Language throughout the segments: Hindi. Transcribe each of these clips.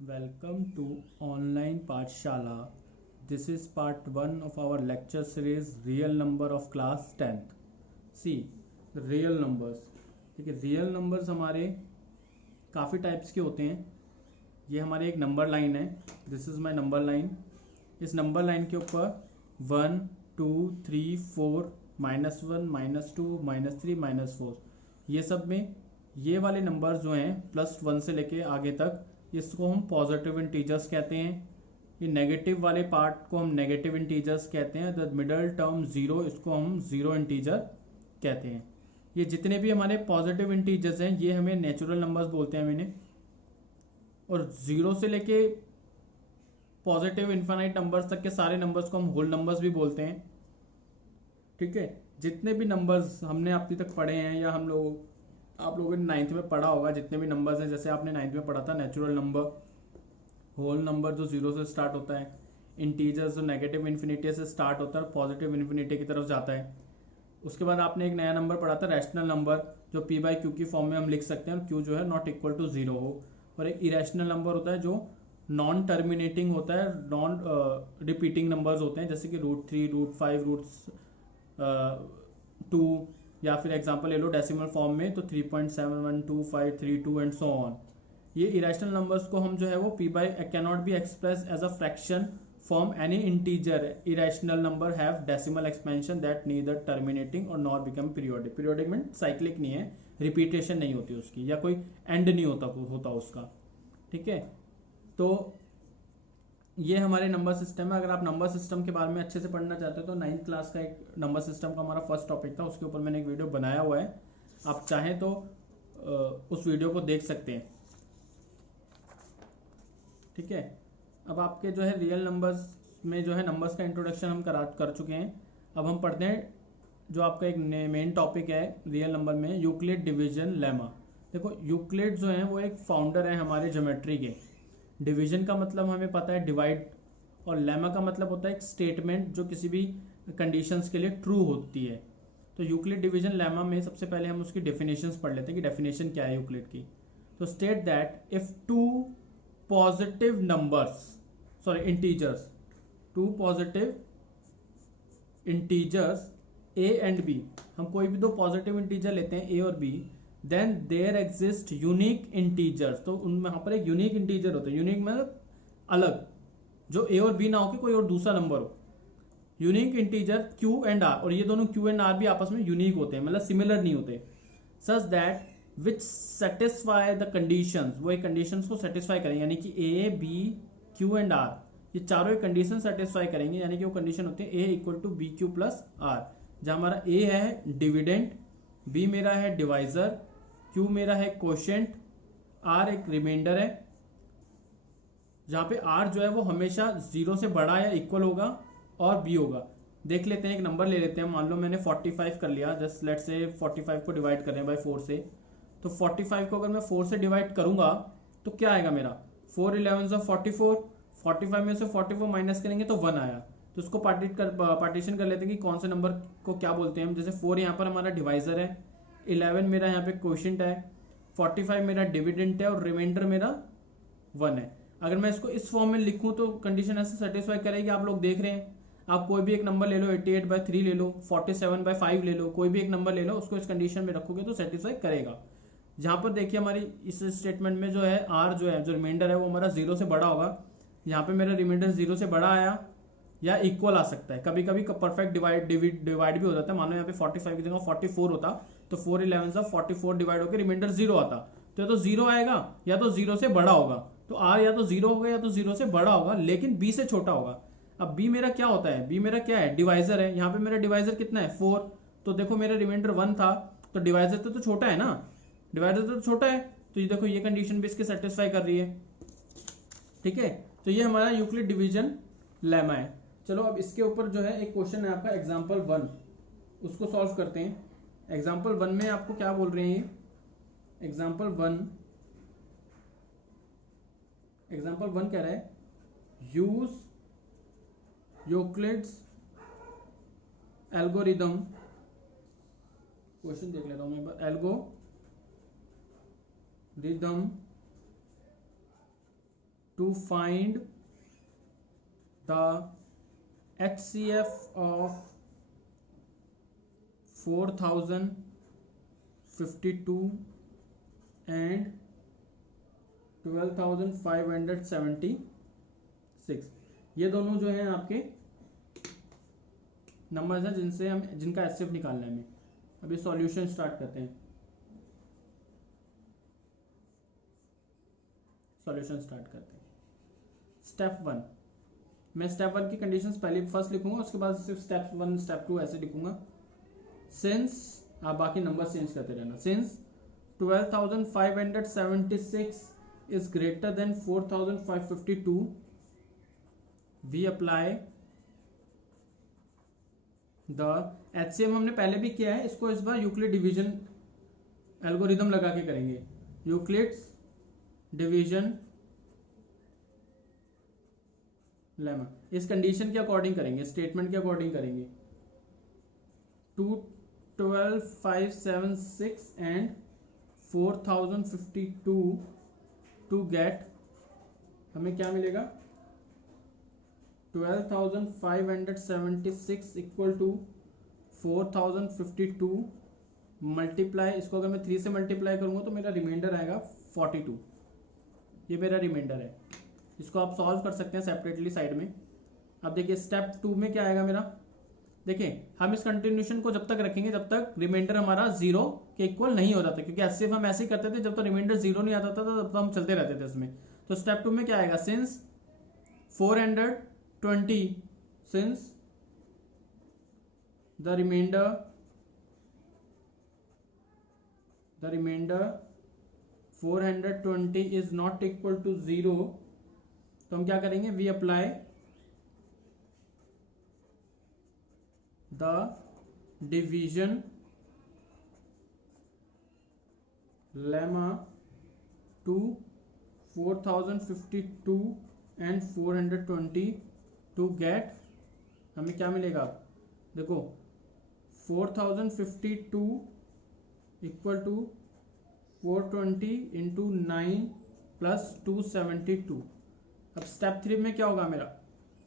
Welcome to online Pathshala. This is part 1 of our lecture series Real Number of Class 10th. See, real numbers. ठीक है, रियल नंबर्स हमारे काफ़ी टाइप्स के होते हैं. ये हमारे एक नंबर लाइन है. This is my number line. इस नंबर लाइन के ऊपर 1, 2, 3, 4, -1, -2, -3, -4 ये सब में ये वाले नंबर्स जो हैं +1 से लेके आगे तक इसको हम पॉजिटिव इंटीजर्स कहते हैं. ये नेगेटिव वाले पार्ट को हम नेगेटिव इंटीजर्स कहते हैं. द मिडल टर्म 0 इसको हम ज़ीरो इंटीजर कहते हैं. ये जितने भी हमारे पॉजिटिव इंटीजर्स हैं ये हमें नेचुरल नंबर्स बोलते हैं मैंने. और 0 से लेके पॉजिटिव इन्फाइनाइट नंबर्स तक के सारे नंबर्स को हम होल नंबर्स भी बोलते हैं. ठीक है, जितने भी नंबर्स हमने अभी तक पढ़े हैं या आप लोगों ने 9th में पढ़ा होगा, जितने भी नंबर्स हैं जैसे आपने 9th में पढ़ा था नेचुरल नंबर, होल नंबर जो 0 से स्टार्ट होता है, इंटीजर्स जो नेगेटिव इन्फिनिटी से स्टार्ट होता है पॉजिटिव इन्फिनिटी की तरफ जाता है. उसके बाद आपने एक नया नंबर पढ़ा था रैशनल नंबर जो p/q की फॉर्म में हम लिख सकते हैं और q जो है नॉट इक्वल टू 0 हो. और एक इरेशनल नंबर होता है जो नॉन टर्मिनेटिंग होता है, नॉन रिपीटिंग नंबर्स होते हैं जैसे कि √3, √5, √2 या फिर एग्जांपल ले लो डेसिमल फॉर्म में तो 3.712532 एंड सो ऑन. ये इरेशनल नंबर्स को हम जो है वो can not be express as a fraction from any integer. Irrational number have decimal expansion that neither terminating और not become periodic. Periodic mean cyclic नहीं है, रिपीटेशन नहीं होती उसकी या कोई एंड नहीं होता उसका. ठीक है, तो ये हमारे नंबर सिस्टम है. अगर आप नंबर सिस्टम के बारे में अच्छे से पढ़ना चाहते हो तो 9th क्लास का एक नंबर सिस्टम का हमारा फर्स्ट टॉपिक था, उसके ऊपर मैंने एक वीडियो बनाया हुआ है. आप चाहें तो उस वीडियो को देख सकते हैं. ठीक है, अब आपके जो है रियल नंबर्स में जो है नंबर्स का इंट्रोडक्शन हम कर चुके हैं. अब हम पढ़ते हैं जो आपका एक मेन टॉपिक है रियल नंबर में, यूक्लिड डिवीजन लेमा. देखो यूक्लिड जो है वो एक फाउंडर है हमारे ज्योमेट्री के. डिवीजन का मतलब हमें पता है डिवाइड, और लेमा का मतलब होता है एक स्टेटमेंट जो किसी भी कंडीशंस के लिए ट्रू होती है. तो यूक्लिड डिवीजन लेमा में सबसे पहले हम उसकी डेफिनेशंस पढ़ लेते हैं कि डेफिनेशन क्या है यूक्लिड की. तो state that if two positive numbers integers, two positive integers a and b, हम कोई भी दो पॉजिटिव इंटीजर लेते हैं a और b, then there exist unique integers. तो उनमें यहाँ पर एक यूनिक इंटीजर होता है. यूनिक मतलब अलग, जो a और b ना हो कि कोई और दूसरा नंबर हो. Unique integer q and r, और ये दोनों q एंड r भी आपस में यूनिक होते हैं, मतलब सिमिलर नहीं होते. Such that which satisfy the conditions, वो एक कंडीशंस को सेटिस्फाई करेंगे, यानी कि a, b, q and r ये चारों एक कंडीशन सेटिस्फाई करेंगे. यानी कि वो कंडीशन होती है a equal to BQ plus r, जहां हमारा a है डिविडेंट, b मेरा है डिवाइजर, q मेरा है कोशेंट, r एक रिमाइंडर है. जहां पे r जो है वो हमेशा 0 से बड़ा या इक्वल होगा और b होगा. देख लेते हैं, एक नंबर ले लेते हैं. मान लो मैंने 45 कर लिया, जस्ट लेट्स से 45 को डिवाइड कर रहे हैं बाय 4 से. तो 45 को अगर मैं 4 से डिवाइड करूंगा तो क्या आएगा मेरा, 4 11 44. 45 में से 44 माइनस करेंगे तो 1 आया. तो उसको पार्टीशन कर लेते हैं कि कौन से नंबर को क्या बोलते हैं हम. जैसे 4 यहाँ पर हमारा डिवाइजर है, 11 मेरा यहाँ पे क्वोशिएंट है, 45 मेरा डिविडेंट है और रिमाइंडर मेरा 1 है. अगर मैं इसको इस फॉर्म में लिखूं तो कंडीशन ऐसे सेटिस्फाई करेगी. आप लोग देख रहे हैं, आप कोई भी एक नंबर ले लो, 88/3 ले लो, 47/5 ले लो, कोई भी एक नंबर ले लो, उसको इस कंडीशन में रखोगे तो सेटिस्फाई करेगा. जहां पर देखिए हमारी इस स्टेटमेंट में जो है आर जो है जो रिमाइंडर है वो हमारा 0 से बड़ा होगा. यहाँ पे मेरा रिमाइंडर 0 से बड़ा आया या इक्वल आ सकता है. कभी कभी परफेक्ट डिवाइड भी हो जाता है. मान लो यहाँ पे 45 की जगह 44 होता तो 4 11 से 44 डिवाइड होकर रिमाइंडर 0 आता. तो या तो 0 आएगा या तो 0 से बड़ा होगा. तो आर या तो 0 होगा या तो 0 से बड़ा होगा, लेकिन b से छोटा होगा. अब b मेरा क्या होता है, b मेरा क्या है, डिवाइजर है. यहाँ पे मेरा डिवाइजर कितना है, 4. तो देखो मेरा रिमाइंडर 1 था तो डिवाइजर तो छोटा है ना, डिवाइजर तो छोटा है. तो ये देखो ये कंडीशन भी इसके सेटिस्फाई कर रही है. ठीक है, तो ये हमारा यूक्लिड डिवीजन लेमा है. चलो अब इसके ऊपर जो है एक क्वेश्चन है आपका एग्जांपल 1, उसको सॉल्व करते हैं. एग्जांपल 1 में आपको क्या बोल रहे हैं, एग्जांपल 1 कह रहा है यूज यूक्लिड्स एल्गोरिदम. क्वेश्चन देख लेता हूं मैं एक बार. Algorithm to find the HCF of 4052 and 12576, ये दोनों जो हैं आपके नंबर्स हैं जिनका एचसीएफ निकालना है हमें। अभी सॉल्यूशन स्टार्ट करते हैं। स्टेप 1, मैं स्टेप 1 की कंडीशंस पहले फर्स्ट लिखूंगा, उसके बाद सिर्फ स्टेप 1 स्टेप 2 ऐसे लिखूंगा। सिंस आप बाकी नंबर चेंज करते रहना। Since 12576 is greater than 4552, we apply the HCM हमने पहले भी किया है, इसको इस बार यूक्लिड डिवीजन एल्गोरिदम लगा के करेंगे। यूक्लिड्स डिवीजन लेमा इस कंडीशन के अकॉर्डिंग करेंगे, स्टेटमेंट के अकॉर्डिंग करेंगे। 212,576 एंड 4052 टू गेट हमें क्या मिलेगा? 12,576 इक्वल टू 4052 मल्टीप्लाई, इसको अगर मैं 3 से मल्टीप्लाई करूंगा तो मेरा रिमाइंडर आएगा 42। ये मेरा रिमाइंडर है। इसको आप सॉल्व कर सकते हैं सेपरेटली साइड में। अब देखिए स्टेप 2 में क्या आएगा मेरा। देखिए हम इस कंटिन्यूशन को जब तक रखेंगे जब तक रिमाइंडर हमारा 0 के इक्वल नहीं हो जाता, क्योंकि ऐसे हम ऐसे ही करते थे, जब तक रिमाइंडर 0 नहीं आता था तब तक हम चलते रहते थे उसमें। तो स्टेप 2 में क्या आएगा? Since 420 since the remainder 420 is not equal to 0, तो हम क्या करेंगे? We apply the division lemma to 4052 and 420 to get हमें क्या मिलेगा? देखो 4052 इक्वल टू 420 इंटू 9 प्लस 272। अब स्टेप 3 में क्या होगा मेरा?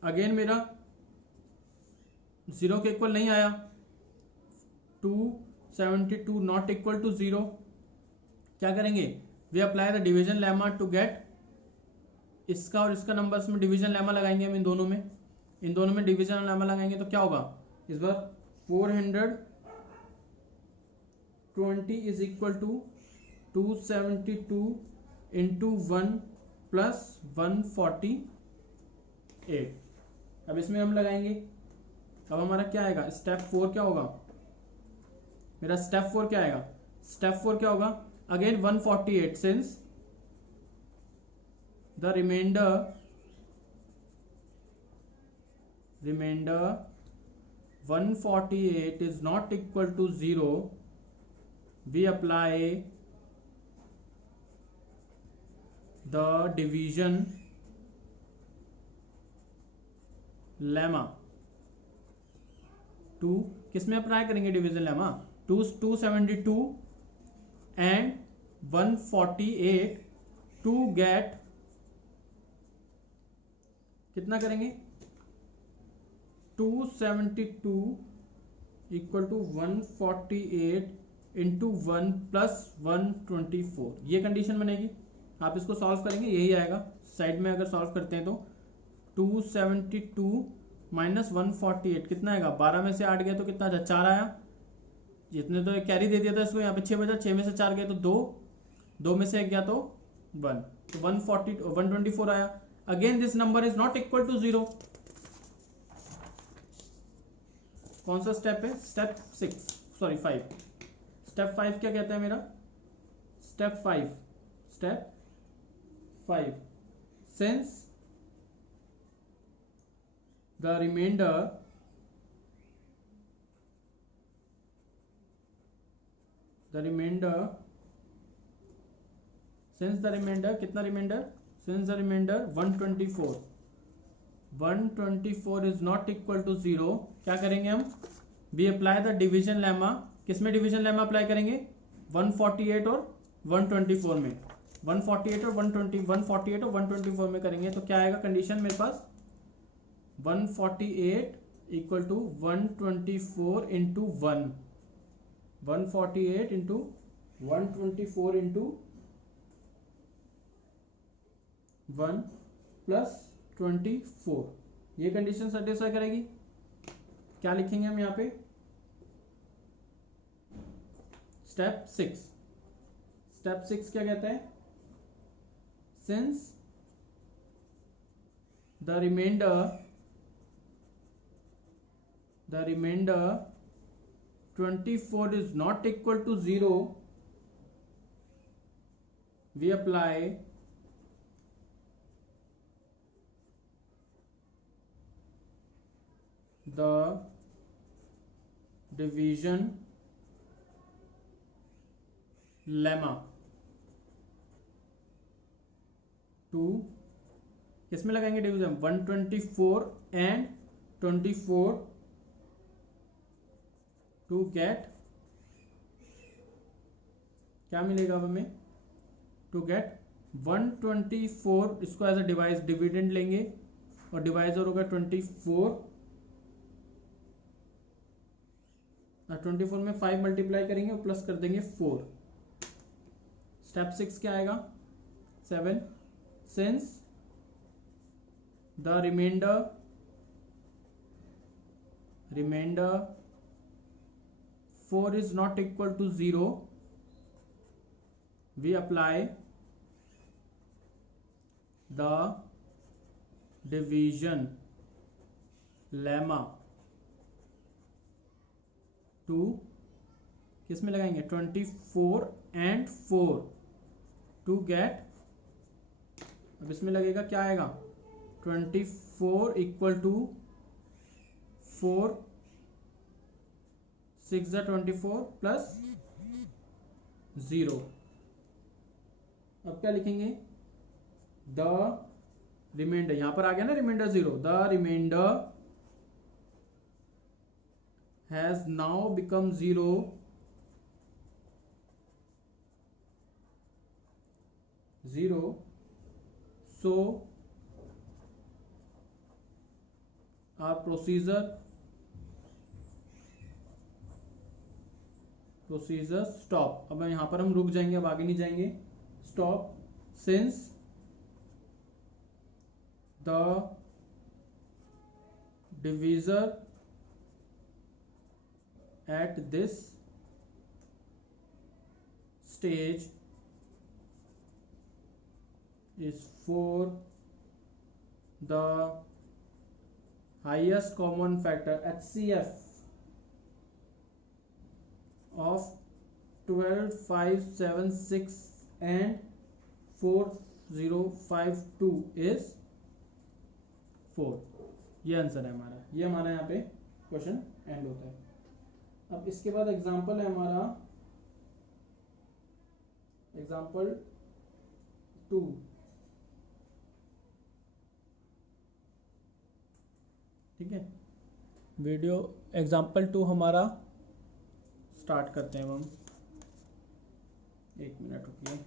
अगेन मेरा 0 के इक्वल नहीं आया, 272 नॉट इक्वल टू 0। क्या करेंगे? We apply the division lemma to get इसका और इसका नंबर्स में डिवीजन लेमा लगाएंगे हम इन दोनों में डिवीजन लेमा लगाएंगे तो क्या होगा? इस बार 420 is equal to 272 into 1 plus 148। अब इसमें हम लगाएंगे। अब हमारा क्या आएगा? स्टेप 4 क्या होगा मेरा? स्टेप 4 क्या आएगा? स्टेप 4 क्या होगा? Again 148 since the remainder 148 is not equal to 0, we apply the division lemma to किसमें अप्लाई करेंगे? Division lemma 272 and 148 to get कितना करेंगे? 272 इक्वल टू 148 इंटू 1 प्लस 124। ये कंडीशन बनेगी। आप इसको सॉल्व करेंगे, यही आएगा। साइड में अगर सॉल्व करते हैं तो 272 माइनस 148 कितना आएगा? 12 में से 8 गया तो कितना आया? 4 आया। जितने तो कैरी दे दिया था इसको, यहाँ पे 6 बचा, 6 में से 4 गया तो 2 में से 1 गया तो 1, तो 124 आया। Again this number is not equal to 0। कौन सा स्टेप है? स्टेप 5। स्टेप 5 क्या कहता है मेरा? स्टेप 5 सिंस the remainder कितना reminder? since the remainder 124 is not equal to 0, क्या करेंगे हम? we apply the division lemma। किसमें डिवीजन लेमा अप्लाई करेंगे? 148 और 124 में। 148 और 148 और 124 में करेंगे तो क्या आएगा कंडीशन मेरे पास 148 equal to 124 into 148 into 124 into 1 plus 24 ये कंडीशन सेटिस्फाई करेगी। क्या लिखेंगे हम यहाँ पे स्टेप 6 क्या कहता है since the remainder 24 is not equal to 0 we apply the division lemma to किसमें लगाएंगे डिवीजन 124 एंड 24 टू गेट क्या मिलेगा अब हमें टू गेट 124 इसको एज अ डिविडेंड लेंगे और डिवाइजर होगा 24 और 24 में 5 मल्टीप्लाई करेंगे और प्लस कर देंगे 4। स्टेप 6 क्या आएगा 7 since the remainder 4 is not equal to 0 we apply the division lemma to किस में लगाएंगे 24 and 4 to get अब इसमें लगेगा क्या आएगा 24 इक्वल टू 4 6 24 प्लस 0। अब क्या लिखेंगे द रिमाइंडर यहां पर आ गया ना remainder 0 the remainder has now become 0 so our procedure stop। अब यहां पर हम रुक जाएंगे अब आगे नहीं जाएंगे stop since the divisor at this stage is for the highest common factor HCF of 12 5 7 6 and 4052 is 4। ये आंसर है हमारा ये हमारा यहाँ पे क्वेश्चन एंड होता है। अब इसके बाद एग्जांपल है हमारा एग्जांपल 2। ठीक है वीडियो एग्जाम्पल 2 हमारा स्टार्ट करते हैं हम 1 मिनट रुकिए।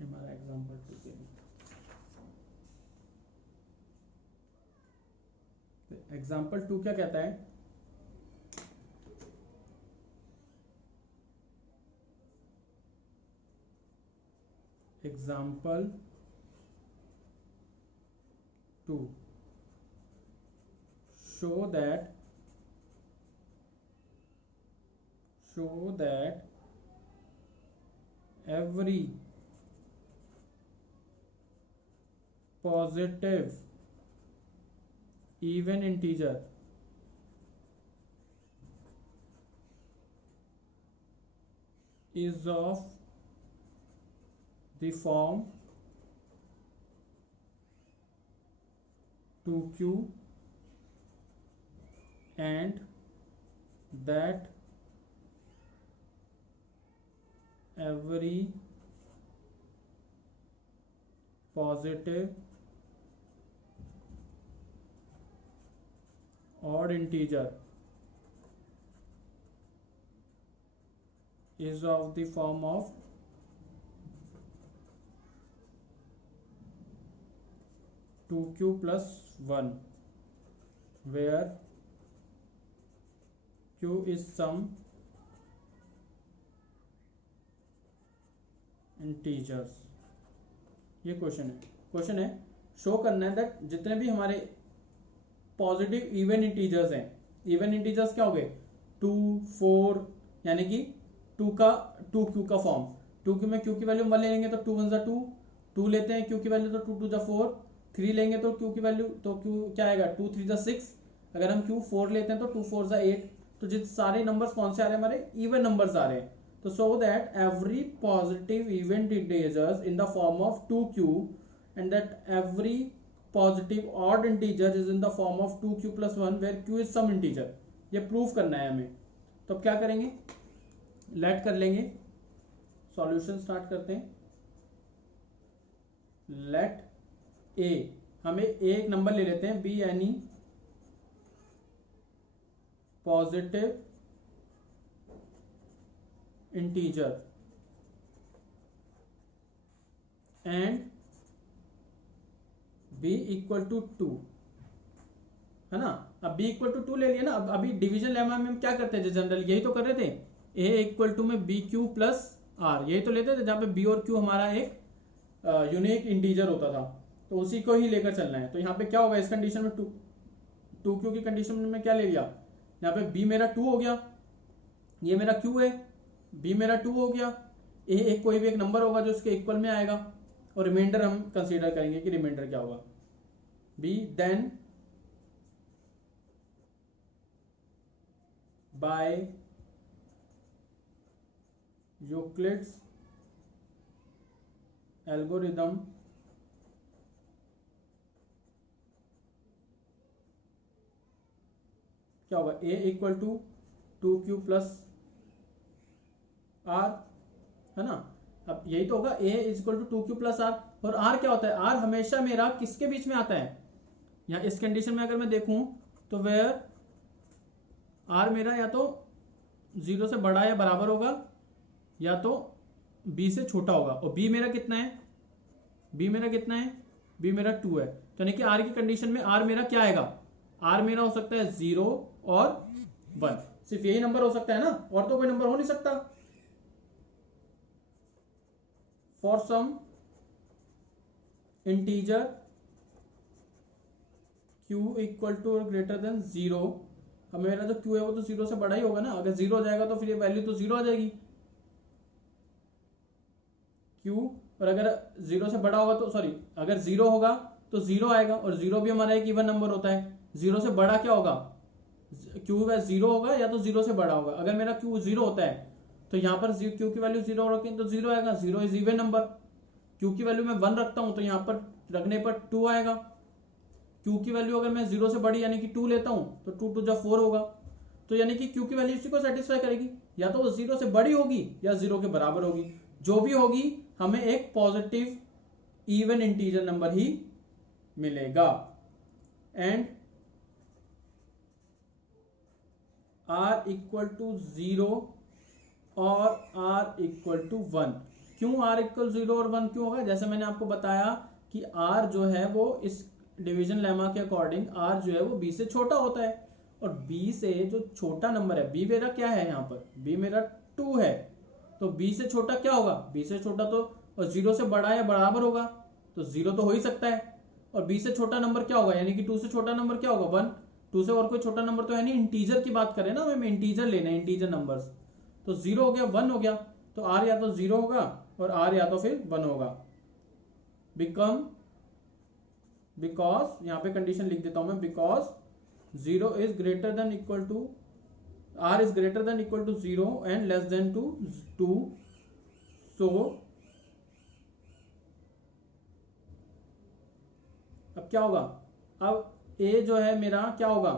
हमारा एग्जाम्पल 2 के एग्जाम्पल 2 क्या कहता है example 2 show that every positive even integer is of the form 2q and that every positive odd integer is of the form of 2q plus 1 where q is some integers. ये क्वेश्चन है शो करना है दैट जितने भी हमारे पॉजिटिव इवन इंटीजर्स हैं, इवन इंटीजर्स क्या हो गए 2 4, यानी कि 2 क्यू का फॉर्म, 2 क्यू में क्यू की वैल्यू 1 ले लेंगे तो 2 1 2, 2 लेते हैं क्यू की वैल्यू तो 2 2 4, 3 लेंगे तो क्यू की वैल्यू तो क्यू क्या आएगा 2 3 6, अगर हम क्यू 4 लेते हैं तो 2 4 8, तो जितने सारे नंबर्स कौन से आ रहे हैं हमारे इवन नंबर्स आ रहे हैं। तो so that every positive even integers in the form of 2q and that every positive odd integer is in the form of 2q plus 1 where q is some integer, ये प्रूफ करना है हमें। तो अब क्या करेंगे, लेट कर लेंगे, सॉल्यूशन स्टार्ट करते हैं। लेट a, हमें एक नंबर ले लेते हैं b यानी positive integer and b equal to 2, है ना। अब b equal to 2 ले लिया ना। अब अभी डिवीजन लेमा में हम क्या करते थे, जनरल यही तो कर रहे थे, a equal to में b q प्लस r, यही तो लेते थे, जहां पे b और q हमारा एक यूनिक इंटीजर होता था, तो उसी को ही लेकर चलना है। तो यहाँ पे क्या होगा इस कंडीशन में 2 q की कंडीशन में क्या ले लिया, यहाँ पे b मेरा 2 हो गया, ये मेरा q है, b मेरा 2 हो गया, a एक कोई भी एक नंबर होगा जो इसके इक्वल में आएगा, और रिमाइंडर हम कंसीडर करेंगे कि रिमाइंडर क्या होगा b, then by Euclid's algorithm क्या होगा a equal to 2q plus r, है ना। अब यही तो होगा a is equal to 2q plus r, और r क्या होता है, r हमेशा मेरा किसके बीच में आता है, यहाँ इस कंडीशन में अगर मैं देखूं तो वेयर r मेरा या तो 0 से बड़ा या बराबर होगा या तो b से छोटा होगा, और b मेरा कितना है, b मेरा 2 है, तो यानी कि r की कंडीशन में r मेरा क्या आएगा, r मेरा हो सकता है 0 और 1, सिर्फ यही नंबर हो सकता है ना, और तो कोई नंबर हो नहीं सकता। For some integer q equal to और ग्रेटर देन 0, अब मेरा जो q है वो तो 0 से बड़ा ही होगा ना, अगर 0 हो जाएगा तो फिर ये वैल्यू तो 0 आ जाएगी q, और अगर 0 से बड़ा होगा तो सॉरी अगर 0 होगा तो 0 आएगा, और 0 भी हमारा एक इवन नंबर होता है, 0 से बड़ा क्या होगा, q का 0 होगा या तो 0 से बड़ा होगा, अगर मेरा q 0 होता है तो यहाँ पर q की वैल्यू 0 रखें तो 0 आएगा, 0 इज इवन नंबर, q की वैल्यू मैं 1 रखता हूं तो यहाँ पर रखने पर 2 आएगा, q की वैल्यू अगर मैं 0 से बड़ी यानी कि 2 लेता हूं तो 2 2 जा 4 होगा, तो यानी कि q की वैल्यू इसी को सेटिस्फाई करेगी, या तो वो 0 से बड़ी होगी या 0 के बराबर होगी, जो भी होगी हमें एक पॉजिटिव इवन इंटीजर नंबर ही मिलेगा। एंड r इक्वल टू 0 और r इक्वल टू 1, क्यों r इक्वल 0 और 1 क्यों होगा, जैसे मैंने आपको बताया कि r जो है वो इस डिवीजन लेमा के अकॉर्डिंग r जो है वो b से छोटा होता है, और b से जो छोटा नंबर है, b मेरा क्या है यहाँ पर, b मेरा 2 है, तो b से छोटा क्या होगा, b से छोटा तो और 0 से बड़ा या बराबर होगा, तो 0 तो हो ही सकता है, और b से छोटा नंबर क्या होगा, यानी कि 2 से छोटा नंबर क्या होगा 1, 2 से और कोई छोटा नंबर तो है नहीं, इंटीजर की बात करें ना, हमें इंटीजर लेना है, इंटीजर नंबर्स, तो 0 हो गया 1 हो गया, तो r या तो 0 होगा और r या तो फिर 1 होगा, बिकॉज यहाँ पे कंडीशन लिख देता हूं मैं, because 0 is greater than equal to r is greater than equal to 0 and less than to 2, so अब क्या होगा, अब a जो है मेरा क्या होगा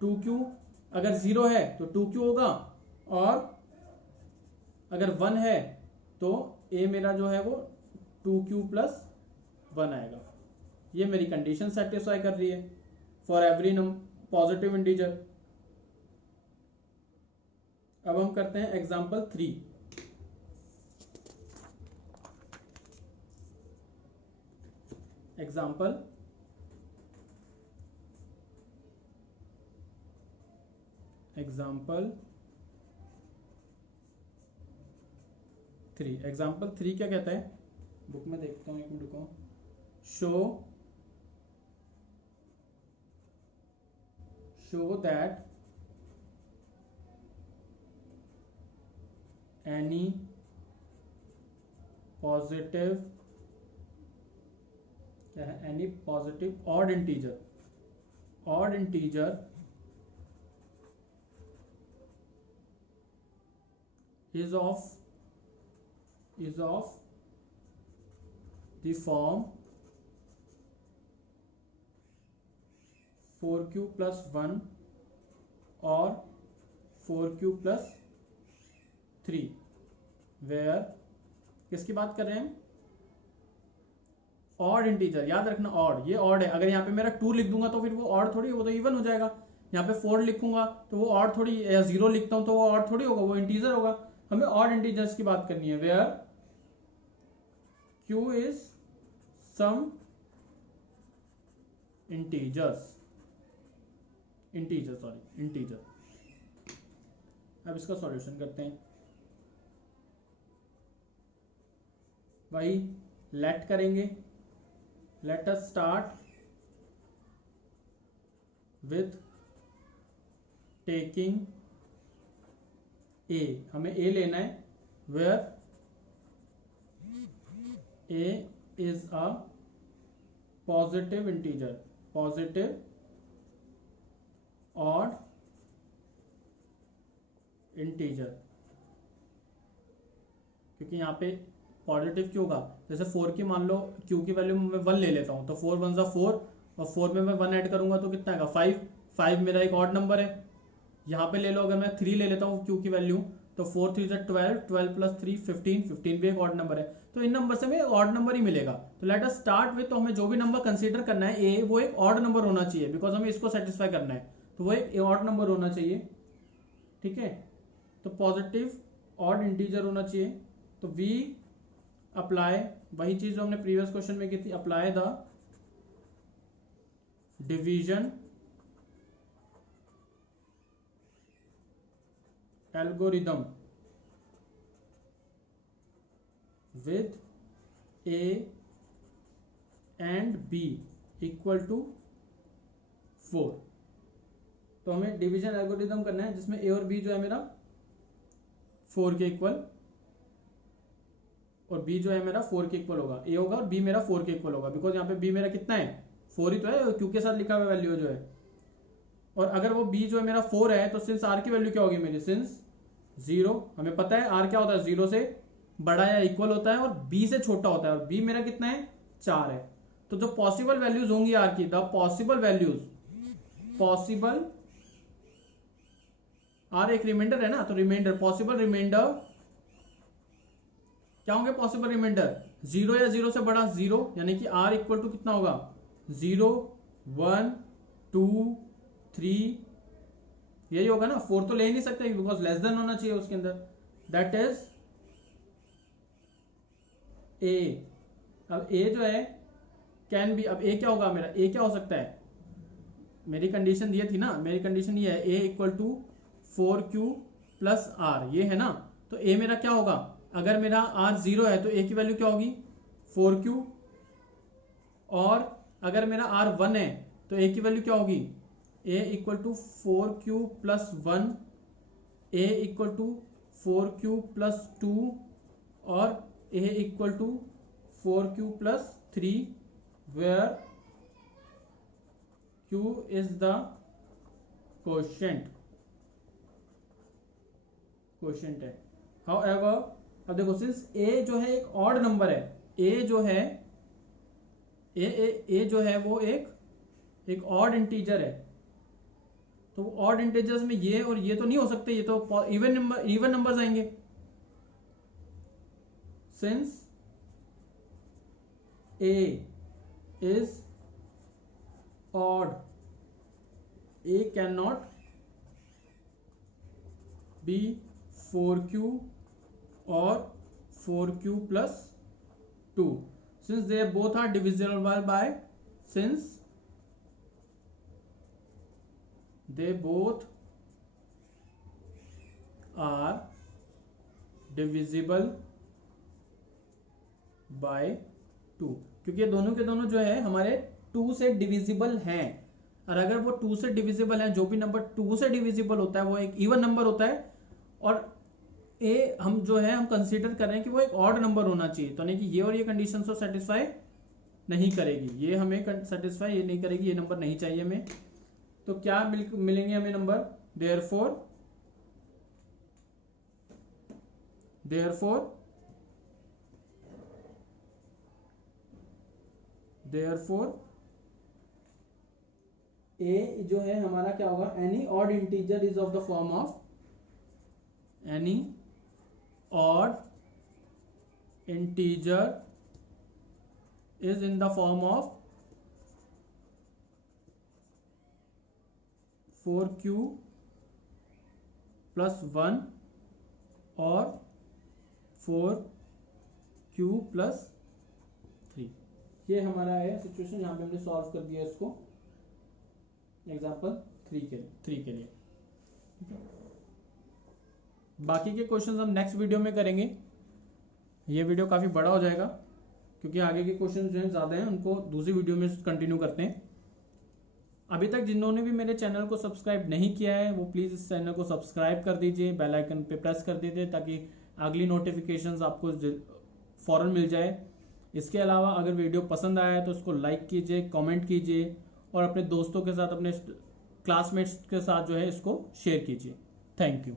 2q, अगर 0 है तो 2q होगा, और अगर 1 है तो a मेरा जो है वो 2q प्लस 1 आएगा। ये मेरी कंडीशन सेटिस्फाई कर रही है फॉर एवरी पॉजिटिव इंटीजर। अब हम करते हैं एग्जाम्पल 3। Example example 3। एग्जाम्पल 3 क्या कहता है, बुक में देखता हूँ, एक मिनट रुको। Show that any positive odd integer is of the form 4q plus 1 or 4q plus 3 where किसकी बात कर रहे हैं हम, ऑड इंटीजर। याद रखना ऑड, ये ऑड है। अगर यहाँ पे मेरा 2 लिख दूंगा तो फिर वो ऑड थोड़ी, वो तो इवन हो जाएगा। यहाँ पे 4 लिखूंगा तो वो ऑड थोड़ी, या 0 लिखता हूं तो वो ऑड थोड़ी होगा, वो इंटीजर होगा। हमें ऑड इंटीजर्स की बात करनी है where q is some integer. अब इसका सॉल्यूशन करते हैं। भाई लेट करेंगे, let us start with taking A. हमें ए लेना है where A is a positive integer, positive odd integer. क्योंकि यहाँ पे पॉजिटिव क्यों होगा, जैसे 4 की मान लो q की वैल्यू मैं 1 ले लेता हूँ तो 4 1 जा 4 और 4 में मैं 1 ऐड करूंगा तो कितना आएगा 5 मेरा एक ऑड नंबर है। यहाँ पे ले लो, अगर मैं 3 ले लेता हूँ q की वैल्यू तो 4 3 जा 12 प्लस 3 15 भी एक ऑड नंबर है। तो इन नंबर से हमें ऑड नंबर ही मिलेगा। तो लेट अस स्टार्ट विथ, तो हमें जो भी नंबर कंसीडर करना है ए, वो एक ऑड नंबर होना चाहिए बिकॉज हमें इसको सेटिस्फाई करना है, तो वो एक ऑड नंबर होना चाहिए। ठीक है, तो पॉजिटिव ऑड इंटीजर होना चाहिए। तो वी अप्लाई, वही चीज जो हमने प्रीवियस क्वेश्चन में की थी, apply the division algorithm with A and B equal to 4। तो हमें डिवीजन एल्गोरिदम करना है जिसमें ए और बी जो है मेरा 4 के इक्वल, और b जो है मेरा 4 के इक्वल होगा, a होगा और b मेरा 4 के इक्वल होगा बिकॉज यहाँ पे b मेरा कितना है 4 ही तो है, q के साथ लिखा हुआ वैल्यू जो है। और अगर वो b जो है मेरा 4 है तो सिंस r की वैल्यू क्या होगी मेरी, सिंस 0, हमें पता है r क्या होता है, 0 से बड़ा या इक्वल होता है और b से छोटा होता है, और b मेरा कितना है 4 है। तो जो पॉसिबल वैल्यूज होंगी r की, the possible values, possible r एक रिमाइंडर है ना, तो रिमाइंडर, पॉसिबल रिमाइंडर क्या होंगे, पॉसिबल रिमाइंडर 0 या 0 से बड़ा 0, यानी कि r इक्वल टू कितना होगा 0 1 2 3, यही होगा ना। 4 तो ले ही नहीं सकते बिकॉज लेस देन होना चाहिए उसके अंदर, दैट इज a। अब a जो है कैन बी, अब a क्या होगा मेरा, a क्या हो सकता है, मेरी कंडीशन दी थी ना, मेरी कंडीशन ये है a equal to 4q plus r, ये है ना। तो a मेरा क्या होगा, अगर मेरा r 0 है तो a की वैल्यू क्या होगी 4q, और अगर मेरा r 1 है तो a की वैल्यू क्या होगी, a equal to 4q plus 1, a equal to 4q plus 2, और a equal to 4q plus 3 where q is the quotient है। हाउएवर, अब देखो सिंस a जो है एक ऑड नंबर है, a जो है a जो है वो एक ऑड इंटीजर है, तो ऑड इंटीजर्स में ये और ये तो नहीं हो सकते, ये तो इवन नंबर्स आएंगे। Since a is odd, a cannot be 4q or 4q plus 2 since they both are divisible by, since they both are divisible by 2, क्योंकि ये दोनों के दोनों जो है हमारे 2 से डिविजिबल हैं, और अगर वो 2 से डिविजिबल है, जो भी नंबर 2 से डिविजिबल होता है वो एक इवन नंबर होता है, और ए हम जो है हम कंसीडर कर रहे हैं कि वो एक ऑड नंबर होना चाहिए, तो नहीं कि ये और ये कंडीशन को सेटिस्फाई नहीं करेगी, ये हमें सेटिस्फाई ये नहीं करेगी, ये नंबर नहीं चाहिए हमें। तो क्या मिलेंगे हमें नंबर, देयरफॉर ए जो है हमारा क्या होगा, any odd integer is of the form of, any odd integer is in the form of 4q plus 1 और 4q plus 3। ये हमारा है सिचुएशन, यहाँ पे हमने सॉल्व कर दिया इसको एग्जाम्पल 3 के लिए। बाकी के क्वेश्चंस हम नेक्स्ट वीडियो में करेंगे, ये वीडियो काफ़ी बड़ा हो जाएगा क्योंकि आगे के क्वेश्चन जो हैं ज़्यादा हैं, उनको दूसरी वीडियो में कंटिन्यू करते हैं। अभी तक जिन्होंने भी मेरे चैनल को सब्सक्राइब नहीं किया है वो प्लीज़ इस चैनल को सब्सक्राइब कर दीजिए, बेल आइकन पे प्रेस कर दीजिए ताकि अगली नोटिफिकेशंस आपको फ़ौरन मिल जाए। इसके अलावा अगर वीडियो पसंद आया है तो उसको लाइक कीजिए, कमेंट कीजिए और अपने दोस्तों के साथ, अपने क्लासमेट्स के साथ जो है इसको शेयर कीजिए। Thank you.